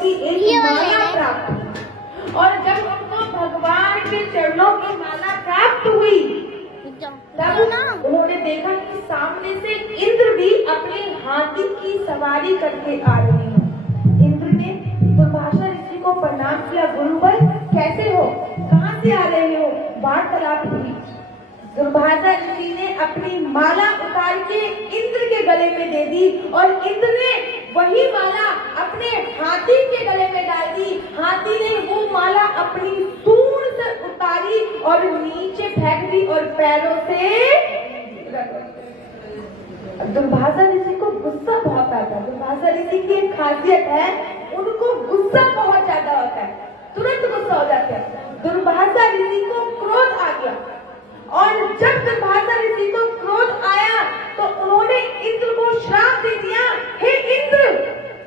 की एक माला प्राप्त हुई। और जब उनको भगवान के चरणों की माला प्राप्त हुई तब उन्होंने देखा कि सामने से इंद्र भी अपने हाथी की सवारी करके आ रहे हैं। इंद्र ने दुर्वासा ऋषि को प्रणाम किया, गुरुवर कैसे हो, कहाँ से आ रहे हो। वार्तालाप हुई। दुर्वासा ऋषि ने अपनी माला उतार के इंद्र के गले में दे दी और इंद्र ने वही माला अपने हाथी के गले में डाल दी। हाथी ने वो माला अपनी सूंड से उतारी और नीचे फेंक दी और पैरों से दुर्वासा ऋषि को गुस्सा बहुत आता है। दुर्वासा ऋषि की एक खासियत है, उनको गुस्सा बहुत ज्यादा होता है, तुरंत गुस्सा हो जाते हैं। दुर्वासा ऋषि को क्रोध आ गया और जब दुर्वासा ऋषि को क्रोध आया तो उन्होंने इंद्र को श्राप दे दिया, हे इंद्र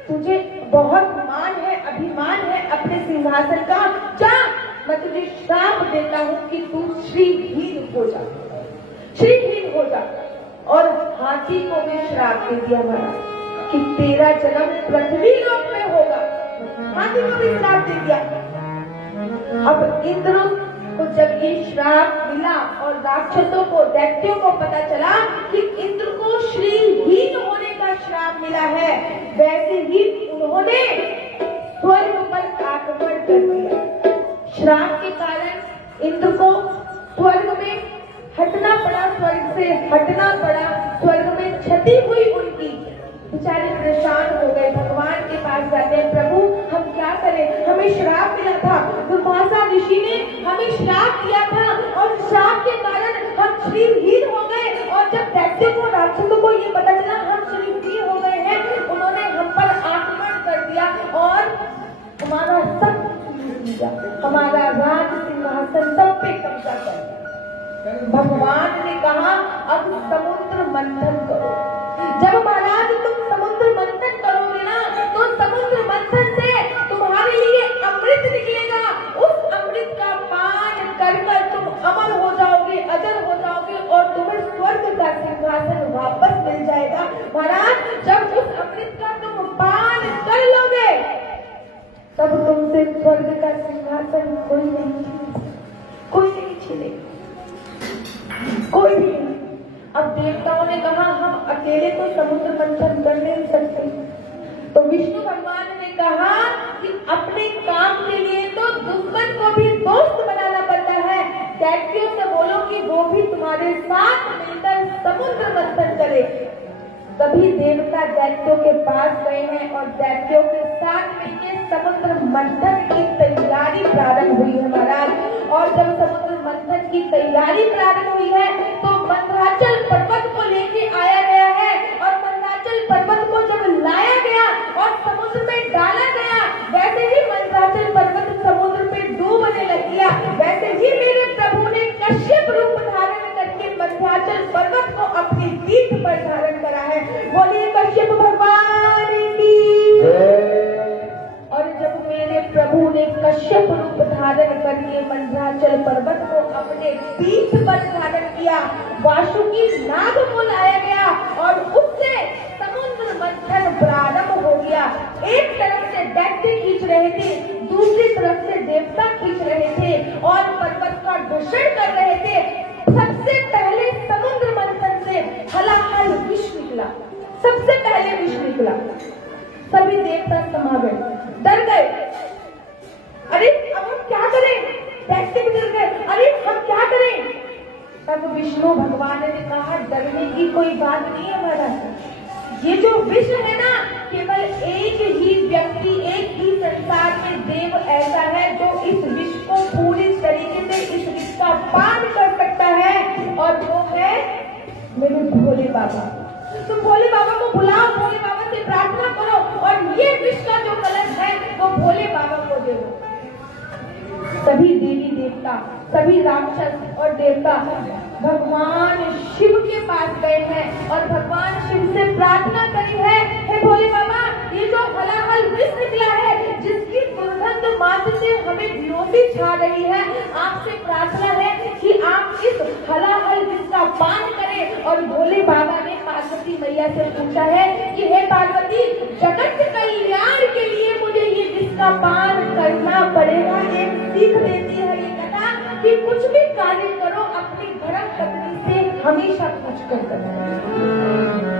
तुझे बहुत मान है, अभिमान है अपने सिंहासन का, जा मैं तुझे श्राप देता हूँ कि तू श्रीहीन हो जा, श्रीहीन हो जा। और हाथी को भी श्राप दे दिया महाराज कि तेरा जन्म पृथ्वी लोक में होगा। हाथी को भी श्राप दे दिया। अब इंद्र को जब ये श्राप मिला और राक्षसों को, दैत्यों को पता चला कि इंद्र को श्रीहीन होने का श्राप मिला है, वैसे ही उन्होंने स्वर्ग पर आक्रमण कर दिया। श्राप के कारण इंद्र को स्वर्ग में हटना पड़ा, स्वर्ग से हटना पड़ा, स्वर्ग में क्षति हुई उनकी। बेचारे परेशान हो गए, भगवान के पास जाते हैं, प्रभु हम क्या करें, हमें श्राप मिला था, दुर्वासा ऋषि ने हमें श्राप दिया था और श्राप के कारण हम श्रीहीन हो गए। और जब दैत्यों को, राक्षसों को ये पता चला हम श्रीहीन हो गए हैं, उन्होंने हम पर आक्रमण कर दिया और हमारा सब लिया, हमारा राज सिंहासन सब पे कब्जा कर दिया। भगवान ने कहा अब समुद्र मंथन करो। जब महाराज तुम समुद्र मंथन करोगे ना तो समुद्र मंथन से तुम्हारे लिए अमृत निकलेगा। उस अमृत का पान कर कर तुम अमर हो जाओगे, अजर हो जाओगे और तुम्हें स्वर्ग का सिंहासन वापस मिल जाएगा। महाराज जब उस अमृत का तुम पान कर लोगे तब तुमसे स्वर्ग का सिंहासन कोई नहीं छीनेगा, कोई भी नहीं। अब देवताओं ने कहा हम अकेले तो समुद्र मंथन कर नहीं सकते, तो विष्णु भगवान ने कहा कि अपने काम के लिए तो दुश्मन को भी दोस्त बनाना पड़ता है। दैत्यों से बोलो कि वो भी तुम्हारे साथ मिलकर समुद्र मंथन करे। तभी देवता दैत्यों के पास गए हैं और दैत्यों के साथ मिलकर समुद्र मंथन की तैयारी प्रारंभ हुई है महाराज। और जब समुद्र मंथन की तैयारी प्रारंभ हुई है तो मंदराचल पर्वत को लेके आया गया है और मंदराचल पर्वत को जब लाया गया और समुद्र में डाला गया, वैसे ही मंदराचल पर्वत समुद्र में डूबने लग गया। वैसे ही मेरे प्रभु ने कश्यप रूप धारण करके मंदराचल पर्वत को अपनी पीठ पर धारण करा है। बोलिए कश्यप भगवान की। और जब मेरे प्रभु ने कश्यप रूप धारण करके मंदराचल पर्वत को अपने पीठ पर धारण किया, वासुकी नाग को लाया गया और उससे समुद्र मंथन प्रारंभ हो गया। एक तरफ से दैत्य खींच रहे थे, दूसरी तरफ से देवता खींच रहे थे और पर्वत का दूषण कर रहे थे। सबसे पहले समुद्र मंथन से हलाहल विष निकला, सबसे पहले विष निकला। सभी देवता समा गए, डर गए। अरे अब हम क्या करें, दैत्य भी डर गए, अरे हम क्या करें। तब विष्णु भगवान ने कहा डरने की कोई बात नहीं है महाराज, ये जो विष है ना केवल एक ही व्यक्ति, एक ही संसार में देव ऐसा है जो इस विष को पूरी तरीके से इस विष का पान कर सकता है और वो है मेरे भोले बाबा। तुम भोले बाबा को बुलाओ, भोले बाबा से प्रार्थना करो और ये विष का जो कलश है वो भोले बाबा को दे दो। सभी देवी देवता, सभी राक्षस और देवता भगवान शिव के पास गए हैं और भगवान शिव से प्रार्थना करी है, हे भोले बाबा ये जो हलाहल विष निकला है जिसकी दुर्गंध मात्र से हमें विरोधी छा रही है, आपसे प्रार्थना है कि आप इस हलाहल विष का पान करें। और भोले बाबा ने पार्वती मैया से पूछा है कि हे पार्वती जगत कल्याण के लिए मुझे ये विष हमेशा पूछ कर करना।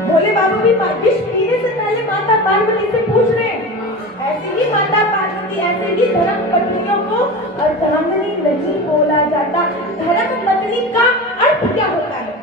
भोले बाबा भी विष पीने से पहले माता पार्वती से पूछ रहे हैं। ऐसे ही माता पार्वती, ऐसे ही धर्म पत्नियों को अर्धांगिनी नहीं बोला जाता। धर्म पत्नी का अर्थ क्या होता है?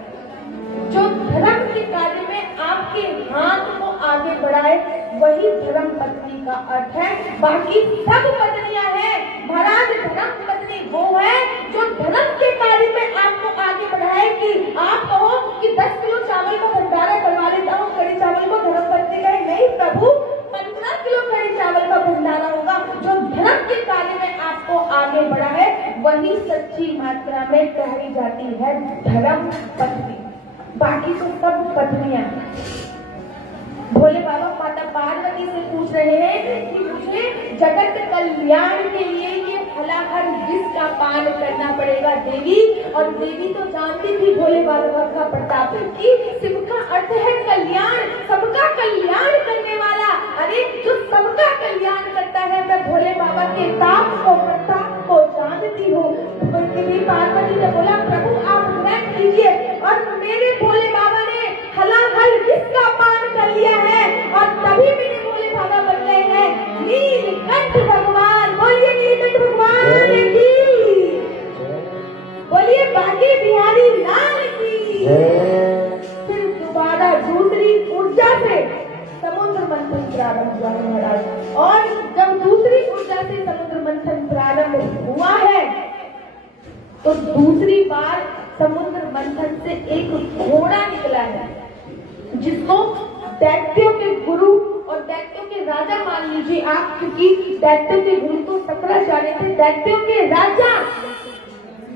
जो धर्म के कार्य में आपके हाथ को आगे बढ़ाए, वही धर्म पत्नी का अर्थ है। बाकी सब पत्नियां हैं महाराज, धर्म पत्नी वो है जो धर्म के कार्य में आपको आगे बढ़ाए। कि आप कहो कि 10 किलो चावल का भंडारा करवा लेता हूँ, कड़ी चावल को धर्म पत्नी कहे नहीं प्रभु, 15 किलो कड़ी चावल का भंडारा होगा। जो धर्म के कार्य में आपको आगे बढ़ा है, वही सच्ची मात्रा में कही जाती है धर्म पत्नी। बाकी तो सब पत्नियां। भोले बाबा माता पार्वती से पूछ रहे हैं कि मुझे जगत कल्याण के लिए ये फलाहार विष का पान करना पड़ेगा देवी। और देवी तो जानती थी भोले बाबा का प्रताप की शिव का अर्थ है कल्याण, सबका कल्याण करने वाला। अरे जो सबका कल्याण करता है, मैं भोले बाबा के ताप को प्रताप को जानती हूँ। पार्वती ने बोला प्रभु आप ग्रहण कीजिए। और मेरे भोले बाबा ने हलाहल विष का पान कर लिया है। और तभी मेरे भोले बाबा बन गए हैं नीलकंठ भगवान। बोलिए नीलकंठ भगवान की, बोलिए बांके बिहारी लाल की। फिर दोबारा दूसरी ऊर्जा से समुद्र मंथन प्रारंभ हुआ है महाराज। और जब दूसरी ऊर्जा से समुद्र मंथन प्रारंभ हुआ है, तो दूसरी बार समुद्र मंथन से एक घोड़ा निकला है, जिसको दैत्यों के गुरु और दैत्यों के राजा मान लीजिए आप, क्योंकि दैत्यों के गुरु तो शंकराचार्य थे, दैत्यों के राजा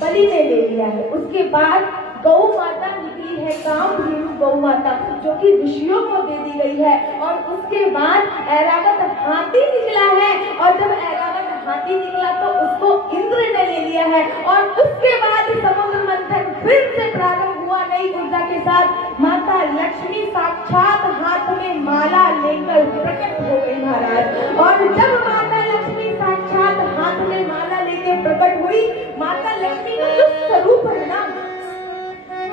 बलि ने ले लिया है। उसके बाद गौ माता निकली है, कामधेनु गौ माता, जो कि ऋषियों को दे दी गई है। और उसके बाद ऐरावत हाथी निकला है। और जब ऐरावत हाथी निकला तो उसको इंद्र ने ले लिया है। और उसके बाद समुद्र मंथन फिर से प्रारंभ हुआ नई ऊर्जा के साथ। माता लक्ष्मी साक्षात हाथ में माला लेकर प्रकट हो गई महाराज। और जब माता लक्ष्मी साक्षात हाथ में माला लेकर प्रकट हुई, माता लक्ष्मी का जो स्वरूप है ना,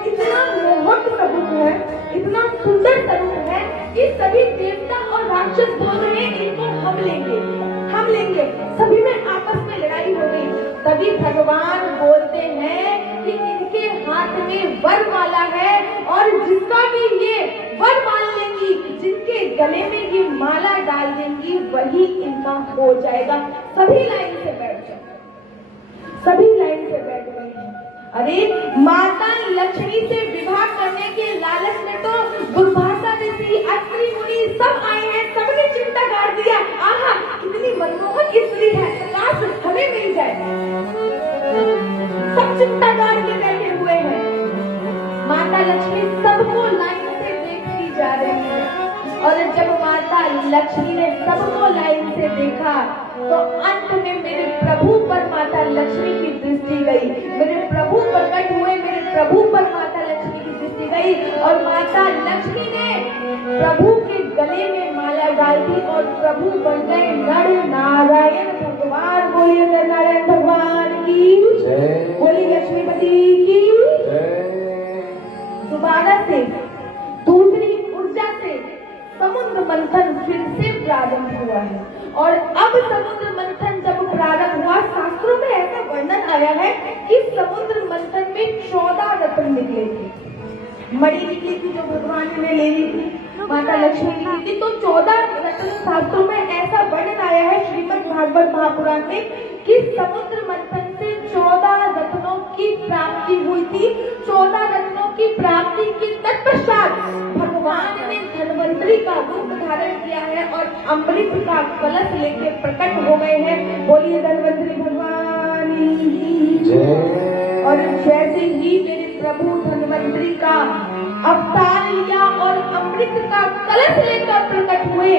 इतना मोहक स्वरूप है, इतना सुंदर स्वरूप है कि सभी देवता और राक्षस बोल रहे हैं इनको हम लेंगे, हम लेंगे। सभी में आपस में लड़ाई हो गई। तभी भगवान बोलते हैं कि इनके हाथ में वरमाला है, और जिसका भी ये वर मान लेंगी, जिनके गले में ये माला डाल देंगी, वही इनका हो जाएगा। सभी लाइन से बैठ जाओ, सभी लाइन से बैठ गए हैं। अरे माता लक्ष्मी से विवाह करने के लालच में तो दुर्वासा ऋषि, अत्रि मुनि सब आए हैं, सबने चिंता गाड़ दिया। आहा कितनी मनमोहक स्त्री है, काश हमें मिल जाए। सब चिंता गाड़ के बैठे हुए हैं। माता लक्ष्मी सबको लाइन से देखती जा रही है। और जब माता लक्ष्मी ने सबको लाइन से देखा, तो अंत में मेरे प्रभु पर माता लक्ष्मी की दृष्टि गई। मेरे प्रभु प्रकट हुए, मेरे प्रभु पर माता लक्ष्मी की दृष्टि गई। और माता लक्ष्मी ने प्रभु के गले में माला डाल दी, और प्रभु बन गए नर नारायण भगवान। बोलिए नर नारायण भगवान की, बोलिए लक्ष्मीपति की। दोबारा से दूसरी ऊर्जा से समुद्र मंथन फिर से प्रारंभ हुआ है। और अब समुद्र मंथन जब प्रारंभ हुआ, शास्त्रों में ऐसा वर्णन आया है कि समुद्र मंथन में 14 रत्न निकले थे। मणि निकली थी जो भगवान ने ले ली थी, माता लक्ष्मी निकली थी, तो 14 रत्न शास्त्रों में ऐसा वर्णन आया है श्रीमद् भागवत महापुराण में कि समुद्र मंथन से 14 रत्नों की प्राप्ति हुई थी। 14 रत्नों की प्राप्ति के तत्पश्चात भगवान ने धन्वंतरी का रूप धारण किया है और अमृत का कलश लेके प्रकट हो गए हैं। बोलिए धन्वंतरी भगवान की। और जैसे ही मेरे प्रभु धन्वंतरी का अवतार लिया और अमृत का कलश लेकर प्रकट हुए,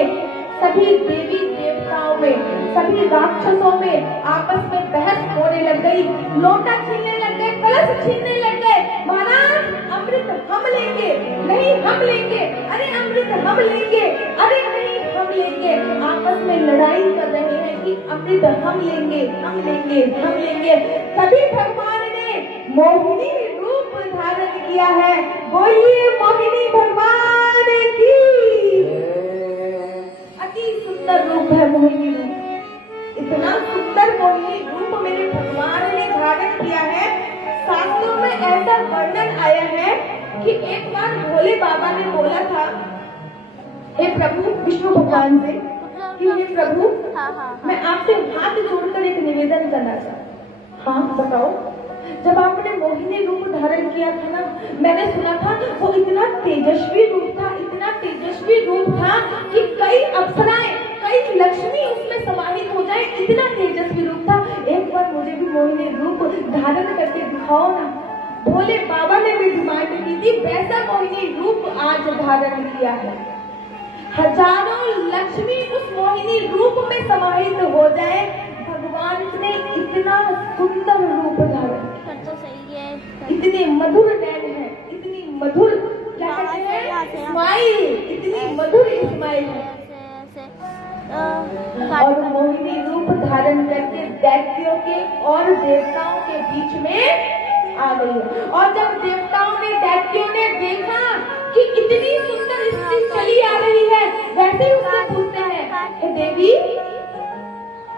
सभी देवी देवताओं में, सभी राक्षसों में आपस में बहस होने लग गई। लोटा छीनने लग गए, कलश छीनने लग गए। महाराज अमृत हम लेंगे, नहीं हम लेंगे, अरे अमृत हम लेंगे, अरे नहीं हम लेंगे। आपस में लड़ाई कर रहे हैं कि अमृत हम लेंगे, हम लेंगे, हम लेंगे। तभी भगवान ने मोहिनी रूप धारण किया है। बोलिए मोहिनी भगवान की। अति सुंदर रूप है मोहिनी रूप। इतना सुंदर मोहिनी रूप मेरे भगवान ने धारण किया है। शास्त्रों में ऐसा वर्णन आया है कि एक बार भोले बाबा ने बोला था हे प्रभु, विष्णु भगवान से कि हे प्रभु, मैं आपसे हाथ जोड़कर एक निवेदन करना चाहता। हाँ बताओ। जब आपने मोहिनी रूप धारण किया था ना, मैंने सुना था वो इतना तेजस्वी रूप था, इतना तेजस्वी रूप था कि कई अप्सराएं, कई लक्ष्मी उसमें समाहित हो जाए, इतना तेजस्वी रूप था। एक बार मुझे भी मोहिनी रूप धारण करके दिखाओ ना। भोले बाबा ने भी डिमांड की थी, वैसा मोहिनी रूप आज धारण किया है। हजारों लक्ष्मी उस मोहिनी रूप में समाहित हो जाए। भगवान ने इतना सुंदर रूप धारण, तो सही है, इतने मधुर नैन है, इतनी मधुर क्या कहते हैं स्माइल, इतनी मधुर स्माइल है। और मोहिनी रूप धारण करके दैत्यों के और देवताओं के बीच में आ गई है। और जब देवताओं ने, दैत्यों ने देखा कि इतनी सुंदर स्त्री चली आ रही है, वैसे ही उससे पूछते हैं हे देवी,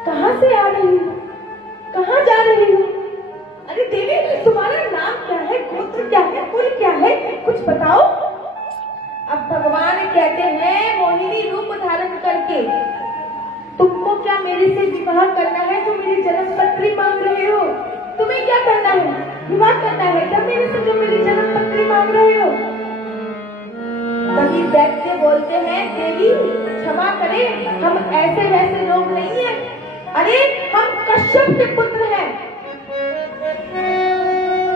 कहाँ से आ रही हो, कहाँ जा रही हो? अरे देवी, तुम्हारा नाम क्या है, गोत्र क्या है, कुल क्या है, कुछ बताओ। अब भगवान कहते हैं मोहिनी रूप धारण करके, तुमको क्या मेरे से विवाह करना है? जो मेरी जन्म पत्री मांग रहे हो, तुम्हें क्या करना है? विवाह करना है क्या मेरे से, जो मेरी जन्म पत्री मांग रहे हो? तभी दैत्य बोलते हैं देवी क्षमा करें, हम ऐसे वैसे लोग नहीं हैं। अरे हम कश्यप के पुत्र हैं।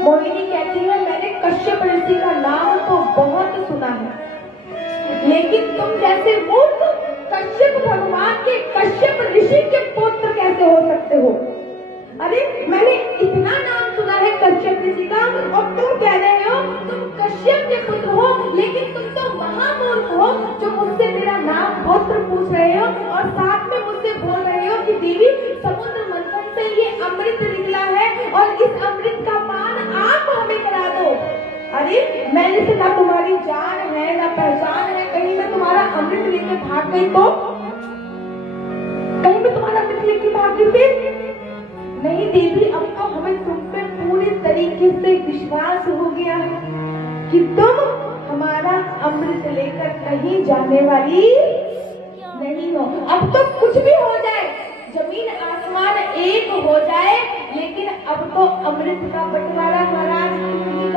मोहिनी कहती है मैंने कश्यप ऋषि का नाम तो बहुत सुना है, लेकिन तुम जैसे मूर्ख कश्यप भगवान के, कश्यप ऋषि के पुत्र कैसे हो सकते हो? अरे मैंने इतना नाम सुना है कश्यप ऋषि का, और तुम कह रहे हो तुम कश्यप के पुत्र हो, लेकिन तुम तो महामूर्ख हो जो मुझसे मेरा नाम गोत्र पूछ रहे हो और साथ में मुझसे बोल रहे हो कि देवी समुद्र मंथन से ये अमृत निकला है और इस अमृत का पान आप हमें करा दो। अरे मैंने से ना तुम्हारी जान है ना पहचान है, कहीं मैं तुम्हारा अमृत लेके भाग गई तो, कहीं मैं तुम्हारा अमृत लेके भाग गई फिर? नहीं देवी, अब तो हमें तुम पे पूरी तरीके से विश्वास हो गया है कि तुम हमारा अमृत लेकर कहीं जाने वाली नहीं हो। अब तो कुछ भी हो जाए, जमीन आसमान एक हो जाए, लेकिन अब तो अमृत का बंटवारा महाराज नहीं